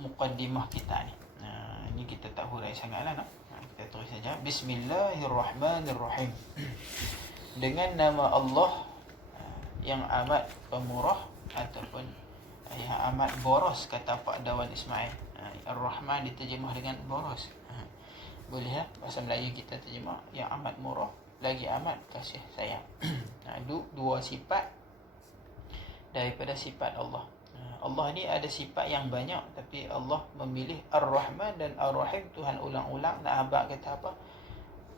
muqaddimah kita ni. Ini kita tak hurai sangatlah, no? Kita terus saja. Bismillahirrahmanirrahim. Dengan nama Allah yang amat pemurah ataupun yang amat boros, kata Pak Dawan Ismail. Ar-Rahman diterjemah dengan boros. Boleh lah, bahasa Melayu kita terjemah yang amat murah, lagi amat kasih sayang. Dua sifat daripada sifat Allah. Allah ni ada sifat yang banyak, tapi Allah memilih Ar-Rahman dan Ar-Rahim. Tuhan ulang-ulang nak abang kata apa?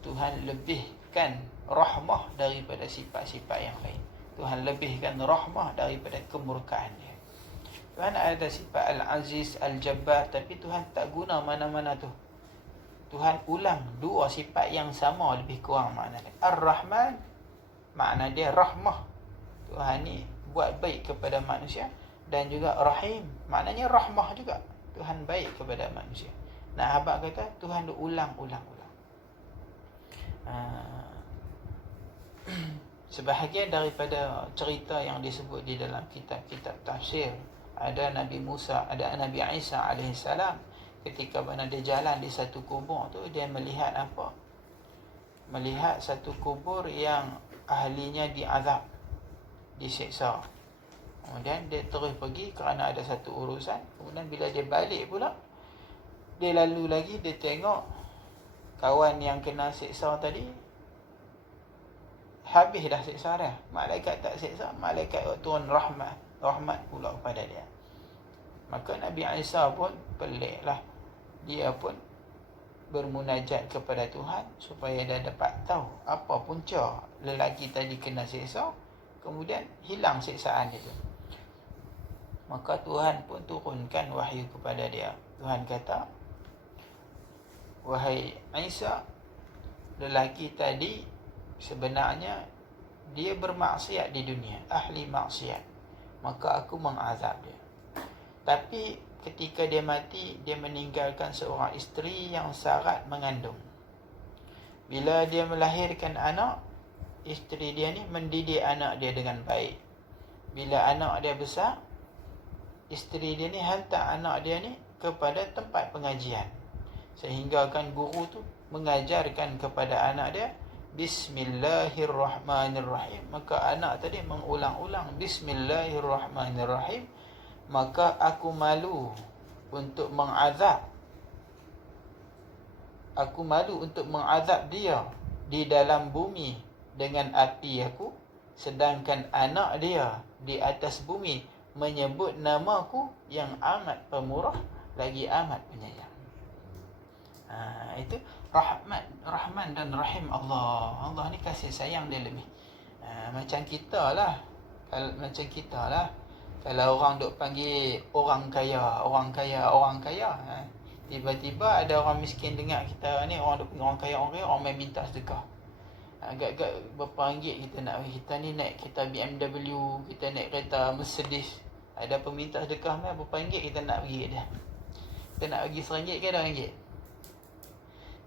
Tuhan lebihkan rahmah daripada sifat-sifat yang lain. Tuhan lebihkan rahmah daripada kemurkaan dia. Tuhan ada sifat Al-Aziz, Al-Jabbar, tapi Tuhan tak guna mana-mana tu. Tuhan ulang dua sifat yang sama lebih kurang makna dia. Ar-Rahman, makna dia rahmah. Tuhan ni buat baik kepada manusia. Dan juga Rahim, maknanya rahmah juga. Tuhan baik kepada manusia. Nak abang kata Tuhan dia ulang-ulang-ulang. Sebahagian daripada cerita yang disebut di dalam kitab-kitab tafsir, ada Nabi Musa, ada Nabi Isa alaihissalam, ketika mana dia jalan di satu kubur tu, dia melihat apa? Melihat satu kubur yang ahlinya diazab, diseksa. Kemudian dia terus pergi kerana ada satu urusan. Kemudian bila dia balik pula, dia lalu lagi, dia tengok kawan yang kena seksa tadi habis dah seksa dah. Malaikat tak seksa, malaikat turun rahmat pula kepada dia. Maka Nabi Isa pun peliklah. Dia pun bermunajat kepada Tuhan supaya dia dapat tahu apa punca lelaki tadi kena seksa, kemudian hilang seksaan itu. Maka Tuhan pun turunkan wahyu kepada dia. Tuhan kata, wahai Isa, lelaki tadi sebenarnya dia bermaksiat di dunia, ahli maksiat. Maka aku mengazab dia. Tapi ketika dia mati, dia meninggalkan seorang isteri yang syarat mengandung. Bila dia melahirkan anak, isteri dia ni mendidik anak dia dengan baik. Bila anak dia besar, isteri dia ni hantar anak dia ni kepada tempat pengajian. Sehingga kan guru tu mengajarkan kepada anak dia Bismillahirrahmanirrahim. Maka anak tadi mengulang-ulang Bismillahirrahmanirrahim. Maka aku malu untuk mengazab. Aku malu untuk mengazab dia di dalam bumi dengan api aku, sedangkan anak dia di atas bumi menyebut namaku yang amat pemurah, lagi amat penyayang. Itu Rahman dan Rahim Allah. Allah ni kasih sayang dia lebih. Macam kita lah. Kalau orang duk panggil orang kaya. Tiba-tiba ada orang miskin dengar kita ni, orang duk panggil orang kaya, orang main minta sedekah. Agak-agak berapa ringgit kita nak bagi. Kita ni naik kereta BMW, kita naik kereta Mercedes. Ada peminta sedekah ni, berapa ringgit kita nak bagi dia? Kita nak bagi RM1 ke RM2?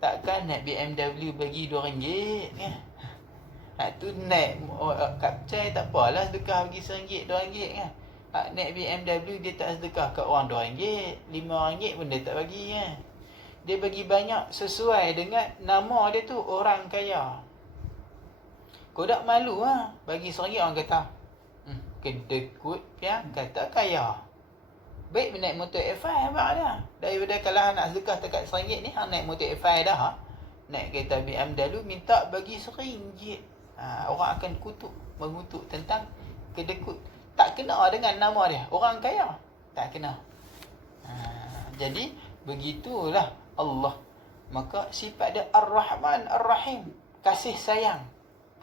Takkan naik BMW bagi RM2 kan? Tu naik kapcai tak apalah sedekah bagi RM1, RM2 kan? Naik BMW dia tak sedekah kat orang RM2, RM5 pun dia tak bagi kan? Dia bagi banyak sesuai dengan nama dia tu, orang kaya. Kau tak malu bagi RM1 orang kata kedekut yang kata kaya. Baik naik motor F5 abang dah. Daripada kalau nak sedekah dekat RM1 ni, hang naik motor F5 dah. Naik kereta BMW minta bagi RM1. Orang akan mengutuk tentang kedekut. Tak kena dengan nama dia, orang kaya. Tak kena. Jadi begitulah Allah. Maka sifat dia Ar-Rahman Ar-Rahim, kasih sayang,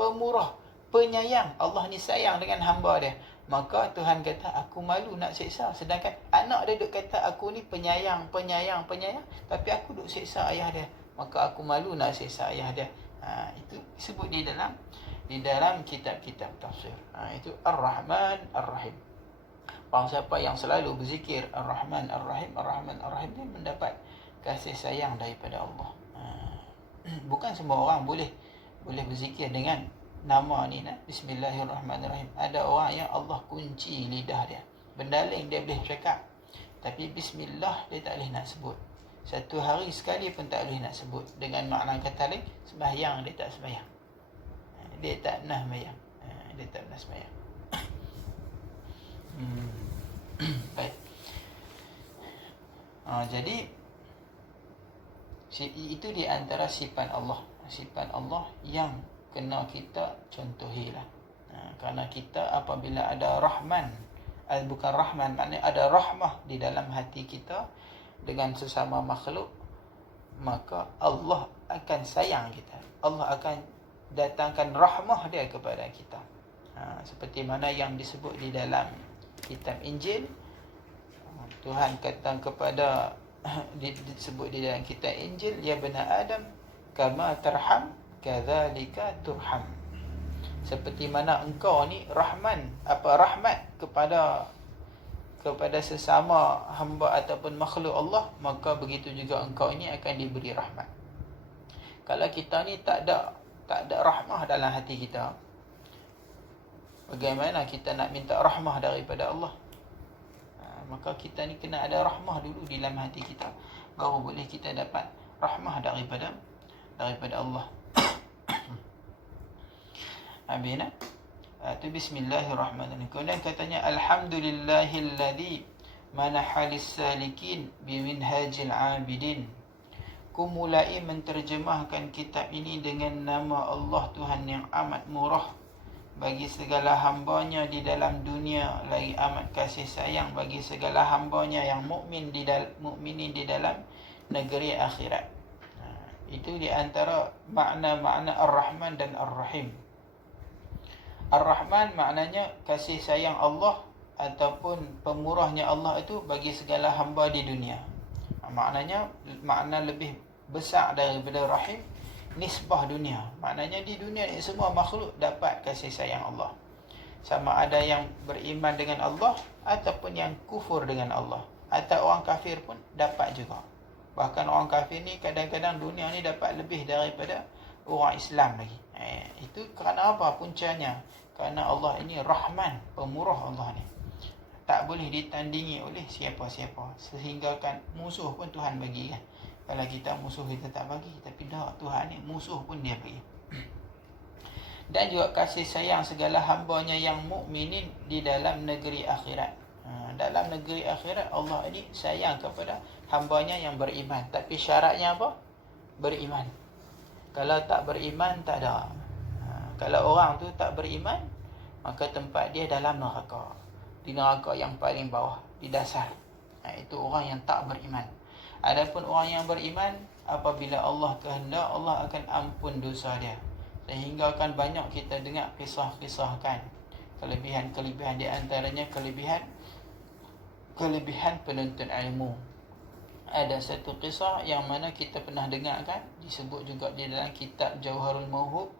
pemurah, penyayang. Allah ni sayang dengan hamba dia. Maka Tuhan kata, aku malu nak seksa. Sedangkan anak dia duk kata, aku ni penyayang. Tapi aku duk seksa ayah dia. Maka aku malu nak seksa ayah dia. Itu disebut di dalam kitab-kitab tafsir. Itu Ar-Rahman Ar-Rahim. Orang siapa yang selalu berzikir Ar-Rahman Ar-Rahim, Ar-Rahman Ar-Rahim, dia mendapat kasih sayang daripada Allah. Bukan semua orang boleh berzikir dengan nama ni, Bismillahirrahmanirrahim. Ada orang yang Allah kunci lidah dia, bendaling dia boleh cakap. Tapi bismillah dia tak boleh nak sebut. Satu hari sekali pun tak boleh nak sebut. Dengan makna kata lain, sembahyang dia tak sembahyang. Dia tak pernah sembahyang. Dia tak pernah sembahyang. Baik. Jadi itu di antara sifat Allah. Sifat Allah yang kena kita contohilah. Kerana kita apabila ada rahman, bukan rahman, maknanya ada rahmah di dalam hati kita dengan sesama makhluk, maka Allah akan sayang kita. Allah akan datangkan rahmah dia kepada kita. Seperti mana yang disebut di dalam kitab Injil, Tuhan kata kepada disebut di dalam kitab Injil, ya bani Adam kama tarham kadzalika turham. Seperti mana engkau ni rahman, rahmat kepada sesama hamba ataupun makhluk Allah, maka begitu juga engkau ini akan diberi rahmat. Kalau kita ni tak ada rahmah dalam hati kita, bagaimana kita nak minta rahmah daripada Allah? Maka kita ni kena ada rahmah dulu di dalam hati kita, baru boleh kita dapat rahmah daripada Allah. Habis itu bismillahirrahmanirrahim. Kemudian katanya alhamdulillahilladzi manahalis salikin biminhajil abidin. Ku mulai menterjemahkan kitab ini dengan nama Allah Tuhan yang amat murah bagi segala hambanya di dalam dunia, lagi amat kasih sayang bagi segala hambanya yang mukminin di dalam negeri akhirat. Itu di antara makna-makna Ar-Rahman dan Ar-Rahim. Ar-Rahman maknanya kasih sayang Allah ataupun pemurahnya Allah itu bagi segala hamba di dunia. Maknanya makna lebih besar daripada Rahim, nisbah dunia. Maknanya di dunia ni semua makhluk dapat kasih sayang Allah. Sama ada yang beriman dengan Allah ataupun yang kufur dengan Allah. Atau orang kafir pun dapat juga. Bahkan orang kafir ni kadang-kadang dunia ni dapat lebih daripada orang Islam lagi. Itu kerana apa puncanya? Kerana Allah ini Rahman, pemurah Allah ni. Tak boleh ditandingi oleh siapa-siapa. Sehinggakan musuh pun Tuhan bagi kan. Kalau kita musuh kita tak bagi, tapi dah Tuhan ni musuh pun dia bagi. Dan juga kasih sayang segala hambanya yang mukminin di dalam negeri akhirat. Dalam negeri akhirat Allah ini sayang kepada hambanya yang beriman. Tapi syaratnya apa? Beriman. Kalau tak beriman, tak ada. Kalau orang tu tak beriman, maka tempat dia dalam neraka. Di neraka yang paling bawah, di dasar. Itu orang yang tak beriman. Adapun orang yang beriman, apabila Allah kehendak, Allah akan ampun dosa dia. Sehingga akan banyak kita dengar kisah-kisahkan kelebihan-kelebihan, di antaranya kelebihan penuntut ilmu. Ada satu kisah yang mana kita pernah dengar kan, disebut juga di dalam kitab Jauharul Mauhub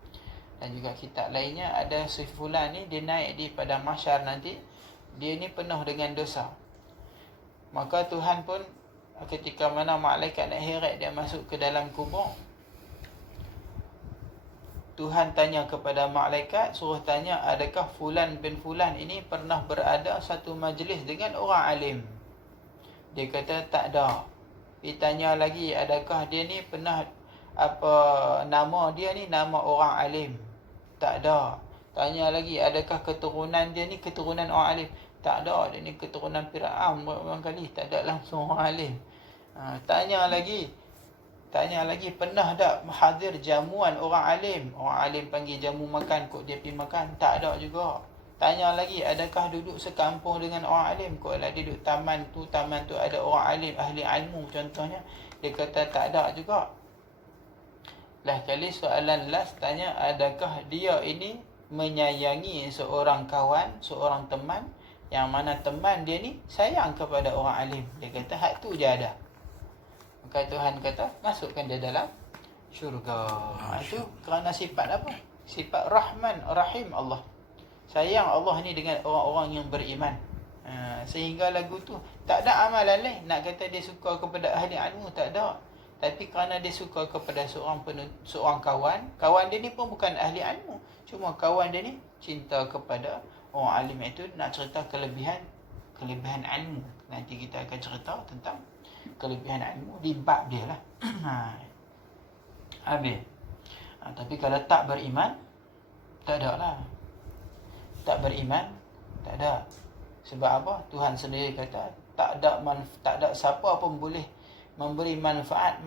dan juga kitab lainnya. Ada si fulan ni, dia naik di padang mahsyar nanti, dia ni penuh dengan dosa. Maka Tuhan pun ketika mana malaikat nak heret dia masuk ke dalam kubur, Tuhan tanya kepada malaikat, suruh tanya, adakah fulan bin fulan ini pernah berada satu majlis dengan orang alim? Dia kata tak ada. Ditanya lagi, adakah dia ni pernah nama dia ni nama orang alim? Tak ada. Tanya lagi, adakah keturunan dia ni keturunan orang alim? Tak ada. Dia ni keturunan Fir'aun barangkali, tak ada langsung orang alim. Tanya lagi, pernah tak hadir jamuan orang alim? Orang alim panggil jamu makan, kok dia pergi makan? Tak ada juga. Tanya lagi, adakah duduk sekampung dengan orang alim? Kok lah dia duduk taman tu ada orang alim, ahli ilmu contohnya. Dia kata tak ada juga. Lah kali soalan last tanya, adakah dia ini menyayangi seorang kawan, seorang teman, yang mana teman dia ni sayang kepada orang alim? Dia kata hak tu je ada. Maka Tuhan kata masukkan dia dalam syurga. Itu kerana sifat apa? Sifat Rahman, Rahim Allah. Sayang Allah ni dengan orang-orang yang beriman. Sehingga lagu tu tak ada amalan lain. Nak kata dia suka kepada ahli ilmu, tak ada. Tapi kerana dia suka kepada seorang kawan dia ni pun bukan ahli ilmu. Cuma kawan dia ni cinta kepada orang alim. Itu nak cerita kelebihan ilmu, Nanti kita akan cerita tentang kelebihan ilmu di bab dia lah. Habis. Tapi kalau tak beriman, tak ada lah. Tak beriman, tak ada. Sebab apa? Tuhan sendiri kata tak ada siapa pun boleh memberi manfaat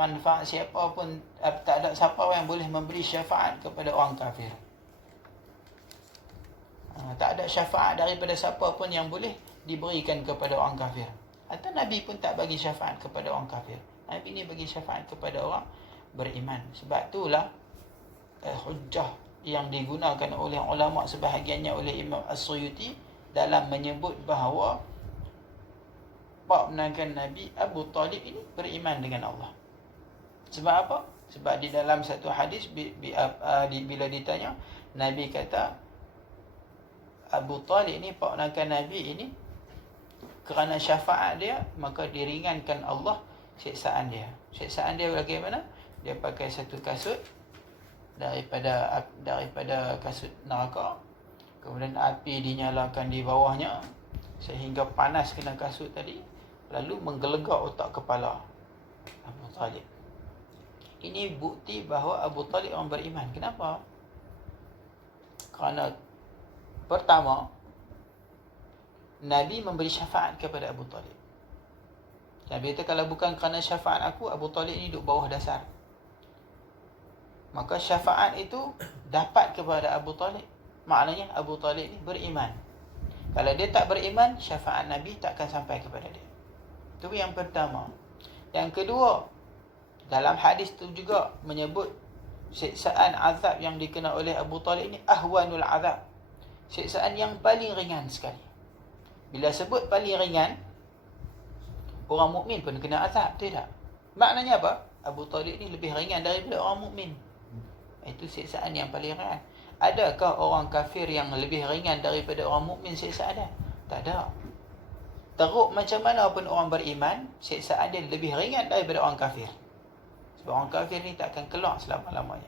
siapa pun, tak ada siapa yang boleh memberi syafaat kepada orang kafir. Tak ada syafaat daripada siapa pun yang boleh diberikan kepada orang kafir. Atau Nabi pun tak bagi syafaat kepada orang kafir. Nabi ni bagi syafaat kepada orang beriman. Sebab itulah hujjah yang digunakan oleh ulama sebahagiannya oleh Imam As-Suyuti dalam menyebut bahawa pak menangkan Nabi Abu Talib ini beriman dengan Allah. Sebab apa? Sebab di dalam satu hadis bila ditanya, Nabi kata Abu Talib ni pak menangkan Nabi ini kerana syafaat dia maka diringankan Allah siksaan dia. Siksaan dia bagaimana? Dia pakai satu kasut daripada kasut neraka, kemudian api dinyalakan di bawahnya sehingga panas kena kasut tadi, lalu menggelegak otak kepala Abu Talib. Ini bukti bahawa Abu Talib orang beriman. Kenapa? Kerana pertama, Nabi memberi syafaat kepada Abu Talib. Nabi kata kalau bukan kerana syafaat aku, Abu Talib ni duduk bawah dasar. Maka syafaat itu dapat kepada Abu Talib. Maknanya Abu Talib ni beriman. Kalau dia tak beriman, syafaat Nabi takkan sampai kepada dia. Itu yang pertama. Yang kedua, dalam hadis tu juga menyebut siksaan azab yang dikena oleh Abu Talib ni ahwanul azab. Siksaan yang paling ringan sekali. Bila sebut paling ringan, orang mukmin pun kena azab, tidak? Maknanya apa? Abu Talib ni lebih ringan daripada orang mukmin. Itu siksaan yang paling ringan. Adakah orang kafir yang lebih ringan daripada orang mukmin siksaan dia? Tak ada. Teruk macam mana pun orang beriman, siksaan dia lebih ringan daripada orang kafir. Sebab orang kafir ni takkan keluar selama-lamanya.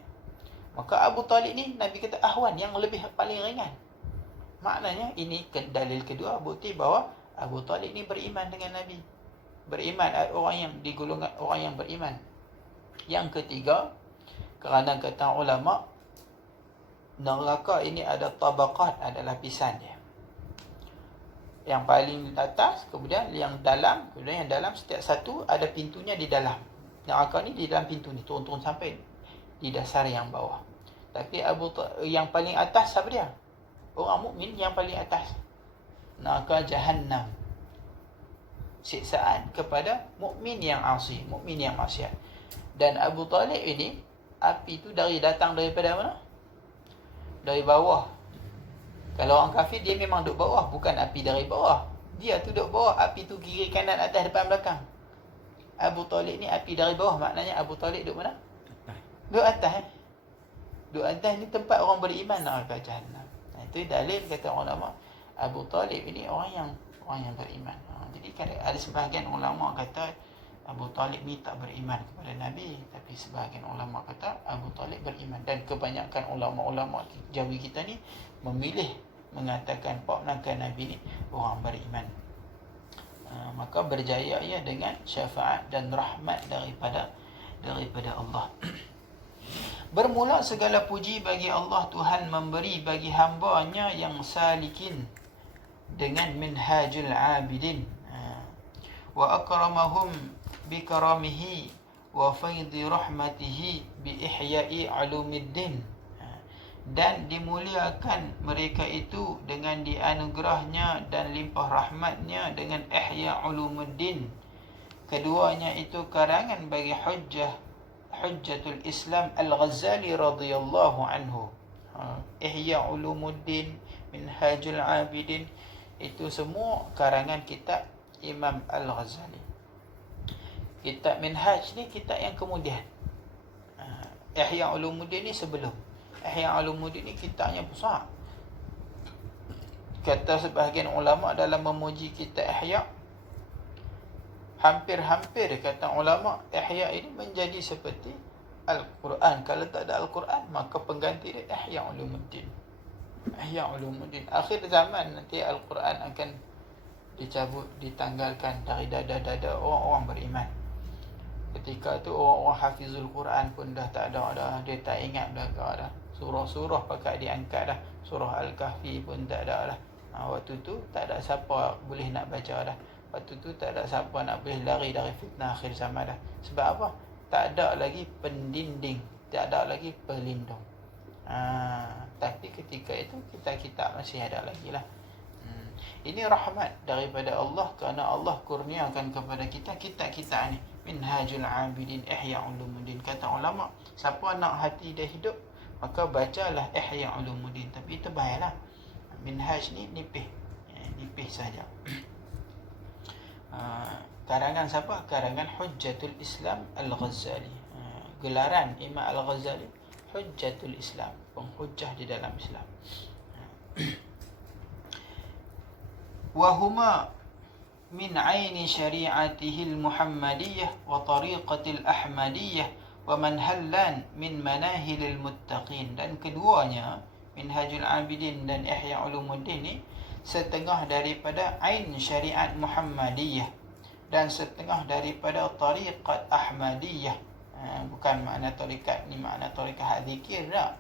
Maka Abu Talib ni Nabi kata ahwan, yang lebih paling ringan. Maknanya ini dalil kedua bukti bahawa Abu Talib ni beriman dengan Nabi. Beriman, orang yang digolongkan orang yang beriman. Yang ketiga, kerana kata ulama, neraka ini ada tabaqat, ada lapisan dia. Yang paling atas, kemudian yang dalam, kemudian yang dalam, setiap satu ada pintunya di dalam. Neraka ni di dalam pintu ni, turun-turun sampai di dasar yang bawah. Tapi yang paling atas siapa dia? Orang mukmin yang paling atas. Neraka Jahannam. Siksaan kepada mukmin yang asi, mukmin yang maksiat. Dan Abu Talib ini, api tu datang daripada mana? Dari bawah. Kalau orang kafir dia memang duduk bawah, bukan api dari bawah. Dia tu duduk bawah, api tu kiri kanan atas depan belakang. Abu Talib ni api dari bawah, maknanya Abu Talib duduk mana? Duduk atas. Duduk atas ni tempat orang beriman neraka Jahannam. Itu dalil kata ulama, Abu Talib ini orang yang beriman. Jadi ada sebahagian ulama kata Abu Talib ni tak beriman kepada Nabi, tapi sebahagian ulama kata Abu Talib beriman. Dan kebanyakan ulama-ulama Jawi kita ni memilih mengatakan pak menangkan Nabi ni orang beriman. Maka berjaya ia dengan syafaat dan rahmat daripada Allah. Bermula segala puji bagi Allah, Tuhan memberi bagi hamba-Nya yang salikin dengan minhajul abidin, wa akramahum bikaramihi wa faidhi rahmatihi bi ihya'i ulumiddin, dan dimuliakan mereka itu dengan dianugerahnya dan limpah rahmatnya dengan ihya' ulumuddin. Keduanya itu karangan bagi Hujjatul Islam Al-Ghazali radhiyallahu anhu. Ihya' ulumuddin, Minhajul Abidin, itu semua karangan kitab Imam Al-Ghazali. Kitab Minhaj ni kitab yang kemudian. Ihya' ulumuddin ni sebelum. Ihya' ulumuddin ni kitabnya besar. Kata sebahagian ulama dalam memuji kitab Ihya', hampir-hampir kata ulama, Ihya' ini menjadi seperti Al-Quran. Kalau tak ada Al-Quran, maka pengganti dia Ihya' ulumuddin. Ihya' ulumuddin. Akhir zaman nanti Al-Quran akan dicabut, ditanggalkan dari dada-dada orang-orang beriman. Ketika tu orang-orang hafizul Quran pun dah tak ada dah. Dia tak ingat belaka dah. Surah-surah pakai diangkat dah. Surah Al-Kahfi pun tak ada dah. Waktu tu tak ada siapa boleh nak baca dah. Waktu tu tak ada siapa nak boleh lari dari fitnah akhir zaman dah. Sebab apa? Tak ada lagi pendinding, tak ada lagi pelindung. Tapi ketika itu kita masih ada lagi lah. Ini rahmat daripada Allah, kerana Allah kurniakan kepada kita kitab-kitab ni. Minhajul Abidin, Ihya Ulumuddin. Kata ulama, siapa nak hati dia hidup, maka bacalah Ihya Ulumuddin. Tapi itu baiklah. Minhaj ni nipih saja. Karangan siapa? Karangan Hujjatul Islam Al-Ghazali. Gelaran Imam Al-Ghazali, Hujjatul Islam, penghujjah di dalam Islam. Wahuma min aini syari'atihi al-Muhammadiyah wa tariqatil Ahmadiyah wa manhallan min manahilil muttaqin. Dan keduanya, Minhajul Abidin dan Ihya Ulumuddin ni, setengah daripada ain syariat Muhammadiyah dan setengah daripada tariqat Ahmadiyah. Bukan makna tarikat ni makna tarikat zikir tak.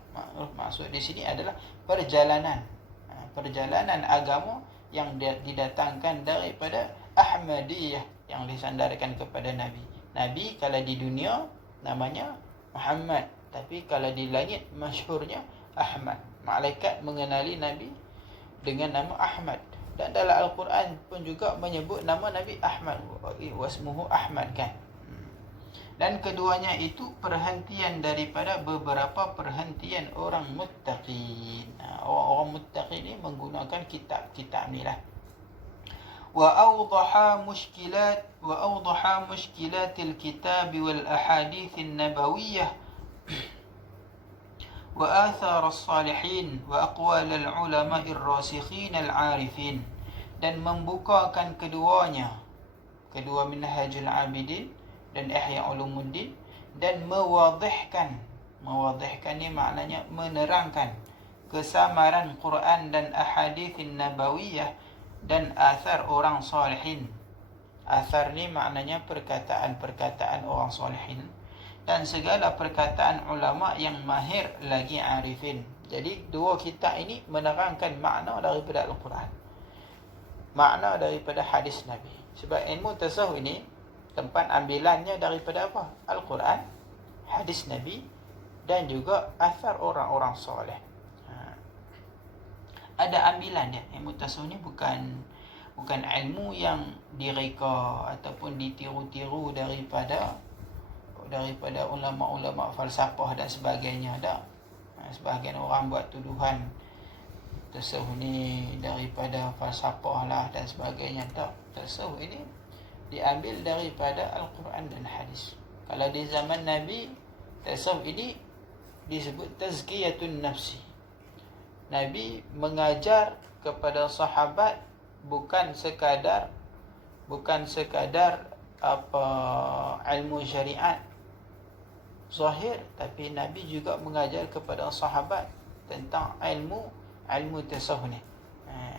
Maksud di sini adalah perjalanan agama yang didatangkan daripada Ahmadiyah, yang disandarkan kepada Nabi. Nabi kalau di dunia namanya Muhammad, tapi kalau di langit masyhurnya Ahmad. Malaikat mengenali Nabi dengan nama Ahmad. Dan dalam Al-Quran pun juga menyebut nama Nabi Ahmad, wasmuhu Ahmad kan. Dan keduanya itu perhentian daripada beberapa perhentian orang muttaqin. Orang-orang muttaqin ni menggunakan kitab-kitab ni lah. Wa awdaha mushkilatil kitab wal ahadithin nabawiyyah wa athar as-salihin wa aqwal al-ulama ar-rasikhin al-arifin. Dan membukakan kedua Minhajul Abidin dan Ihya Ulumuddin, dan mewadihkan ni maknanya menerangkan kesamaran Quran dan ahadithin nabawiyah dan athar orang salihin. Athar ni maknanya perkataan-perkataan orang salihin dan segala perkataan ulama yang mahir lagi arifin. Jadi dua kitab ini menerangkan makna daripada Al-Quran, makna daripada hadis Nabi. Sebab ilmu tasawuf ini tempat ambilannya daripada apa? Al-Quran, hadis Nabi dan juga athar orang-orang soleh. Ada ambilan dia. Ilmu tasawuf ni bukan ilmu yang direka ataupun ditiru-tiru daripada ulama-ulama falsafah dan sebagainya. Tak. Sebahagian orang buat tuduhan tasawuf ni daripada falsafah lah dan sebagainya. Tak. Tasawuf ini diambil daripada Al-Quran dan hadis. Kalau di zaman Nabi, tasawuf ini disebut tazkiyatun nafsi. Nabi mengajar kepada sahabat bukan sekadar ilmu syariat zahir, tapi Nabi juga mengajar kepada sahabat tentang ilmu tasawuf ni.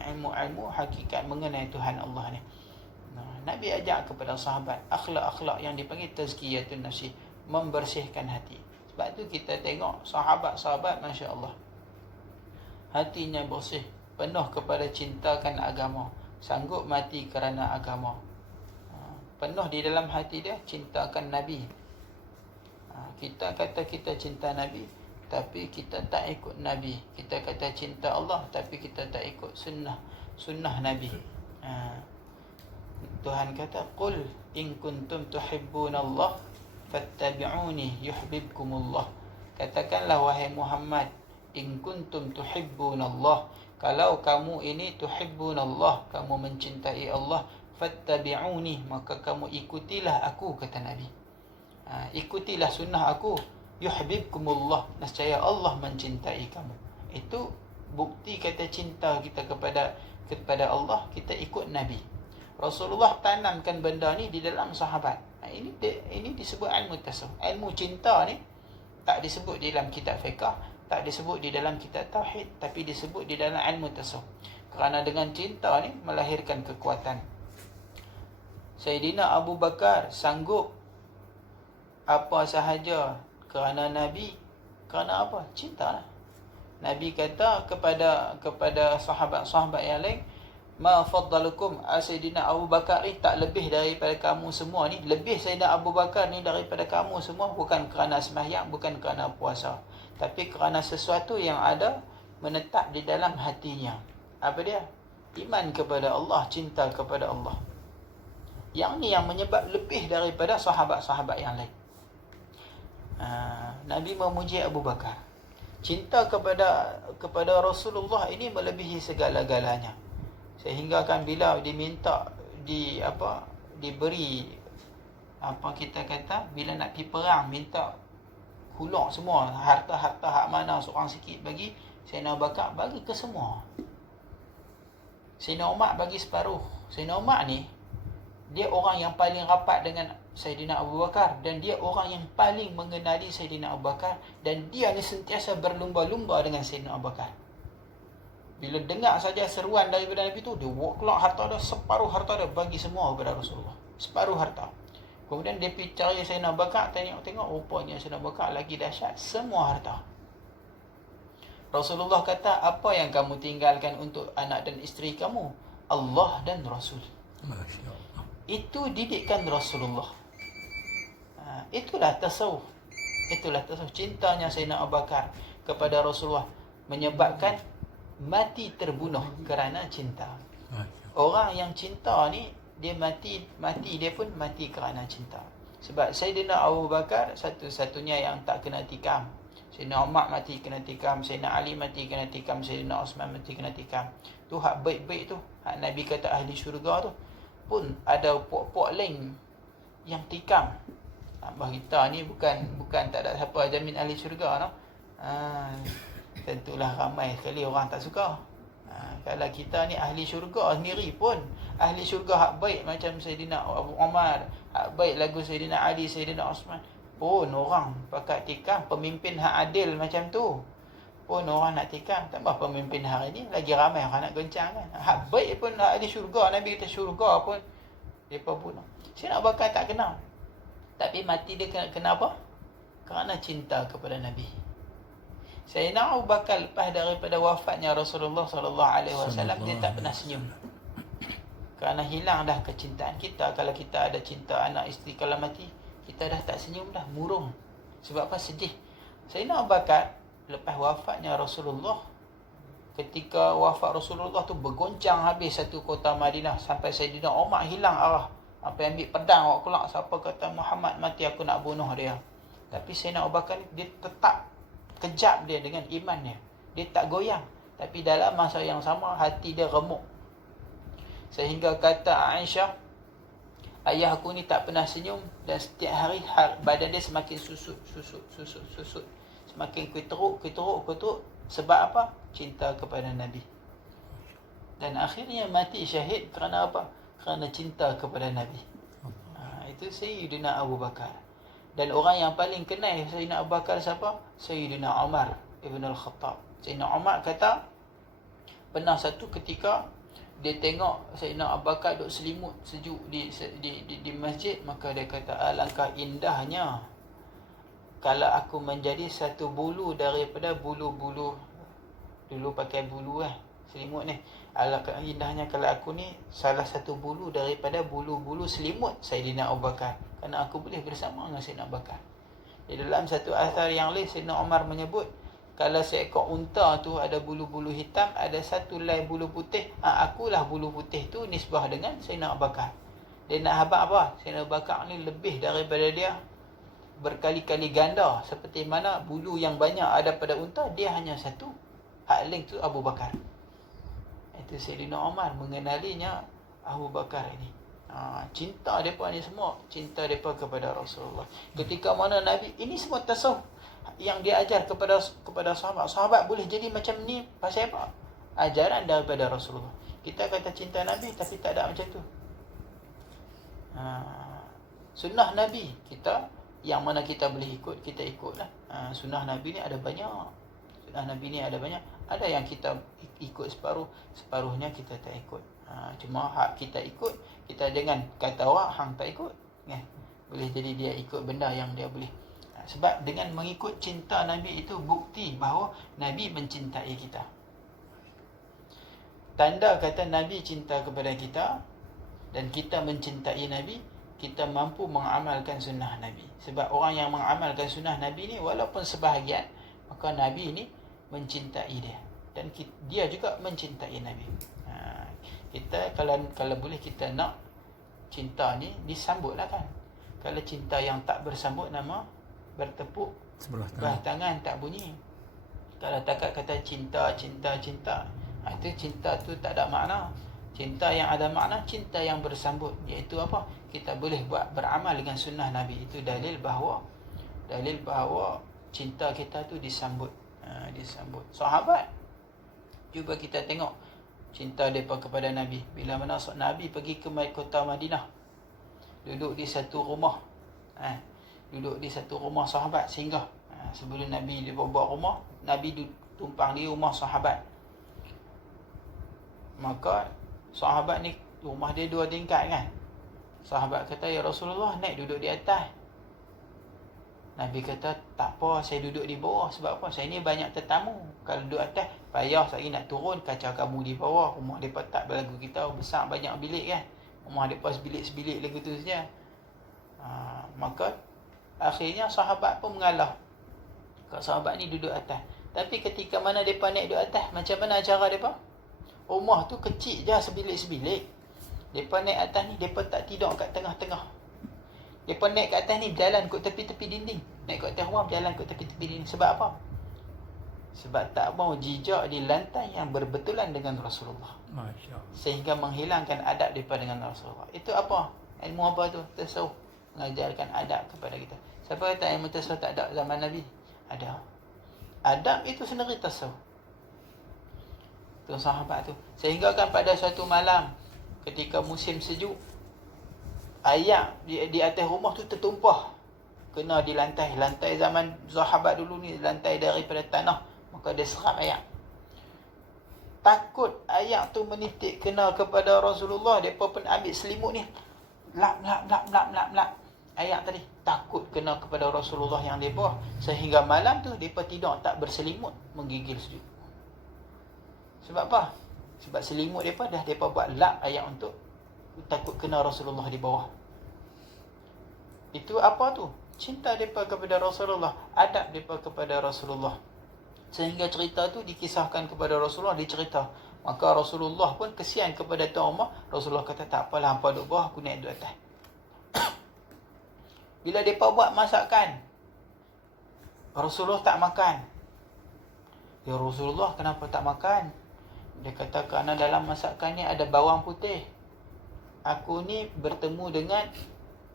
Ilmu hakikat mengenai Tuhan Allah ni. Nabi ajak kepada sahabat akhlak-akhlak yang dipanggil tazkiyatun nafsi, membersihkan hati. Sebab tu kita tengok sahabat-sahabat, Masya Allah, hatinya bersih, penuh kepada cintakan agama, sanggup mati kerana agama. Penuh di dalam hati dia cintakan Nabi. Kita kata kita cinta Nabi, tapi kita tak ikut Nabi. Kita kata cinta Allah, tapi kita tak ikut sunnah Nabi. Tuhan kata, qul in kuntum tuhibbunallah fattabi'uni yuhibbukumullah. Katakanlah wahai Muhammad, in kuntum tuhibbunallah, kalau kamu ini tuhibbunallah, kamu mencintai Allah, fattabi'uni, maka kamu ikutilah aku, kata Nabi. Ikutilah sunnah aku, yuhibbukumullah, nescaya Allah mencintai kamu. Itu bukti kata cinta kita kepada Allah, kita ikut Nabi. Rasulullah tanamkan benda ni di dalam sahabat. Ini disebut ilmu tasawuf. Ilmu cinta ni tak disebut di dalam kitab fiqh, tak disebut di dalam kitab tauhid, tapi disebut di dalam ilmu tasawuf. Kerana dengan cinta ni melahirkan kekuatan. Sayyidina Abu Bakar sanggup apa sahaja kerana Nabi. Kerana apa? Cinta lah. Nabi kata kepada sahabat-sahabat yang lain, ma faddalukum, Sayyidina Abu Bakar ni tak lebih daripada kamu semua ni. Lebih Sayyidina Abu Bakar ni daripada kamu semua, bukan kerana sembahyang, bukan kerana puasa, tapi kerana sesuatu yang ada menetap di dalam hatinya. Apa dia? Iman kepada Allah, cinta kepada Allah. Yang ni yang menyebab lebih daripada sahabat-sahabat yang lain. Nabi memuji Abu Bakar. Cinta kepada Rasulullah ini melebihi segala-galanya. Sehingga kan bila diminta diberi bila nak pergi perang, minta hulak semua, harta-harta hak mana seorang sikit bagi, Sayyidina Abu Bakar bagi ke semua. Sayyidina Umar bagi separuh. Sayyidina Umar ni dia orang yang paling rapat dengan Sayyidina Abu Bakar, dan dia orang yang paling mengenali Sayyidina Abu Bakar, dan dia ni sentiasa berlumba-lumba dengan Sayyidina Abu Bakar. Bila dengar saja seruan daripada Nabi tu, dia keluar harta dia, separuh harta dia bagi semua kepada Rasulullah. Separuh harta. Kemudian dia pergi cari Sayyidina Abu Bakar, tengok rupanya Sayyidina Abu Bakar lagi dahsyat, semua harta. Rasulullah kata, apa yang kamu tinggalkan untuk anak dan isteri kamu? Allah dan Rasul. Masya Allah. Itu didikan Rasulullah. Itulah tasawuf. Cintanya Sayyidina Abu Bakar kepada Rasulullah menyebabkan mati terbunuh kerana cinta. Orang yang cinta ni, dia mati dia pun mati kerana cinta. Sebab Sayyidina Abu Bakar satu-satunya yang tak kena tikam. Sayyidina Umar mati kena tikam, Sayyidina Ali mati kena tikam, Sayyidina Osman mati kena tikam. Tu hak baik-baik tu, hak Nabi kata ahli syurga tu, pun ada puak-puak lain yang tikam. Abah kita ni bukan tak ada siapa jamin ahli syurga no. Tentulah ramai sekali orang tak suka. Kalau kita ni ahli syurga sendiri pun, ahli syurga hak baik macam Sayyidina Abu Umar, hak baik lagu Sayyidina Ali, Sayyidina Osman, pun orang pakat tikam. Pemimpin hak adil macam tu pun orang nak tikam. Tambah pemimpin hari ni lagi ramai orang nak goncang kan. Hak baik pun hak ahli syurga, Nabi kata syurga pun mereka bunuh. Sayyidina Abu Bakar tak kenal, tapi mati dia kenapa? Kerana cinta kepada Nabi. Sayyidina Abu Bakar lepas daripada wafatnya Rasulullah SAW, dia tak pernah senyum. Kerana hilang dah kecintaan kita. Kalau kita ada cinta anak isteri, kalau mati kita dah tak senyum dah, murung. Sebab apa? Sedih. Sayyidina Abu Bakar lepas wafatnya Rasulullah, ketika wafat Rasulullah tu bergoncang habis satu kota Madinah, sampai Sayyidina Umar hilang arah. Apa ambil pedang awak kelak, siapa kata Muhammad mati aku nak bunuh dia. Tapi Sayyidina Abu Bakar ni, dia tetap kejap dia dengan iman dia. Dia tak goyang. Tapi dalam masa yang sama, hati dia remuk. Sehingga kata Aisyah, ayah aku ni tak pernah senyum, dan setiap hari badan dia semakin susut. Semakin kuteruk. Sebab apa? Cinta kepada Nabi. Dan akhirnya mati syahid kerana apa? Kerana cinta kepada Nabi. Itu Sayyidina Abu Bakar. Dan orang yang paling kenal Sayyidina Abu Bakar siapa? Sayyidina Umar Ibn Al-Khattab. Sayyidina Umar kata, pernah satu ketika dia tengok Sayyidina Abu Bakar duduk selimut sejuk di masjid, maka dia kata, alangkah indahnya kalau aku menjadi satu bulu daripada bulu-bulu, dulu pakai bulu selimut ni. Alangkah indahnya kalau aku ni salah satu bulu daripada bulu-bulu selimut Sayyidina Abu Bakar, kerana aku boleh bersama dengan Sayyidina Abu Bakar. Di dalam satu asar yang lain, Sayyidina Umar menyebut, kalau seekor unta tu ada bulu-bulu hitam, ada satu lai bulu putih, akulah bulu putih tu nisbah dengan Sayyidina Abu Bakar. Dia nak habaq apa? Sayyidina Abu Bakar ni lebih daripada dia berkali-kali ganda. Seperti mana bulu yang banyak ada pada unta, dia hanya satu. Hak lain tu Abu Bakar. Itu Sayyidina Umar mengenalinya Abu Bakar ini. Cinta mereka ni semua, cinta mereka kepada Rasulullah. Ketika mana Nabi, ini semua tasawuf yang dia ajar kepada sahabat. Sahabat boleh jadi macam ni pasal apa? Ajaran daripada Rasulullah. Kita kata cinta Nabi, tapi tak ada macam tu. Sunnah Nabi kita, yang mana kita boleh ikut, kita ikutlah. Sunnah Nabi ni ada banyak. Ada yang kita ikut separuh, separuhnya kita tak ikut. Cuma hak kita ikut, kita jangan kata orang hang tak ikut, kan? Boleh jadi dia ikut benda yang dia boleh. Sebab dengan mengikut cinta Nabi itu bukti bahawa Nabi mencintai kita. Tanda kata Nabi cinta kepada kita dan kita mencintai Nabi, kita mampu mengamalkan sunnah Nabi. Sebab orang yang mengamalkan sunnah Nabi ni walaupun sebahagian, maka Nabi ni mencintai dia dan dia juga mencintai Nabi. Kita kalau boleh kita nak cinta ni disambutlah kan. Kalau cinta yang tak bersambut nama bertepuk sebelah tangan tak bunyi. Kalau takat kata cinta, itu cinta tu tak ada makna. Cinta yang ada makna, cinta yang bersambut, iaitu apa? Kita boleh beramal dengan sunnah Nabi. Itu dalil bahawa cinta kita tu disambut. Disambut. Sahabat, cuba kita tengok cinta mereka kepada Nabi. Bila mana Nabi pergi ke kota Madinah, duduk di satu rumah, sahabat singgah. Sebelum Nabi dibawa rumah, Nabi tumpang di rumah sahabat. Maka sahabat ni rumah dia 2 tingkat kan. Sahabat kata, ya Rasulullah, naik duduk di atas. Nabi kata, tak apa, saya duduk di bawah. Sebab apa? Saya ni banyak tetamu. Kalau duduk atas, payah sekali nak turun, kacau kamu di bawah. Rumah mereka tak berlagu kita, besar banyak bilik kan. Rumah mereka sebilik-sebilik lagu tu saja. Maka akhirnya sahabat pun mengalah. Kak sahabat ni duduk atas. Tapi ketika mana mereka naik duduk atas, macam mana cara mereka? Rumah tu kecil je, sebilik-sebilik. Mereka naik atas ni, mereka tak tidur kat tengah-tengah. Mereka naik kat atas ni, berjalan kat tepi-tepi dinding. Naik kat atas rumah, berjalan kat tepi-tepi dinding. Sebab apa? Sebab tak mau jejak di lantai yang berbetulan dengan Rasulullah. Masya Allah. Sehingga menghilangkan adab daripada dengan Rasulullah. Itu apa? Ilmu apa tu? Tasawuf. Mengajarkan adab kepada kita. Siapa kata ilmu tasawuf tak ada zaman Nabi? Ada. Adab itu sendiri tasawuf. Tu sahabat tu. Sehingga kan pada suatu malam, ketika musim sejuk, air di atas rumah tu tertumpah, kena di lantai. Lantai zaman sahabat dulu ni, lantai daripada tanah, maka dia serap air. Takut air tu menitik kena kepada Rasulullah, mereka pun ambil selimut ni, lap air tadi, takut kena kepada Rasulullah yang di bawah. Sehingga malam tu mereka tidur tak berselimut, menggigil sejuk. Sebab apa? Sebab selimut mereka buat lap air untuk takut kena Rasulullah di bawah. Itu apa tu? Cinta mereka kepada Rasulullah, adab mereka kepada Rasulullah. Sehingga cerita tu dikisahkan kepada Rasulullah, dicerita. Maka Rasulullah pun kesian kepada tuan rumah. Rasulullah kata, tak apalah, hampa duduk bawah, aku naik duduk atas. Bila mereka buat masakan, Rasulullah tak makan. Ya Rasulullah, kenapa tak makan? Dia kata, kerana dalam masakan ni ada bawang putih. Aku ni bertemu dengan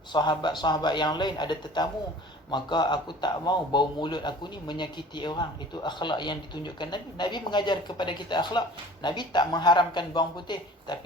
sahabat-sahabat yang lain, ada tetamu, maka aku tak mau bau mulut aku ni menyakiti orang. Itu akhlak yang ditunjukkan Nabi. Nabi mengajar kepada kita akhlak. Nabi tak mengharamkan bawang putih, tapi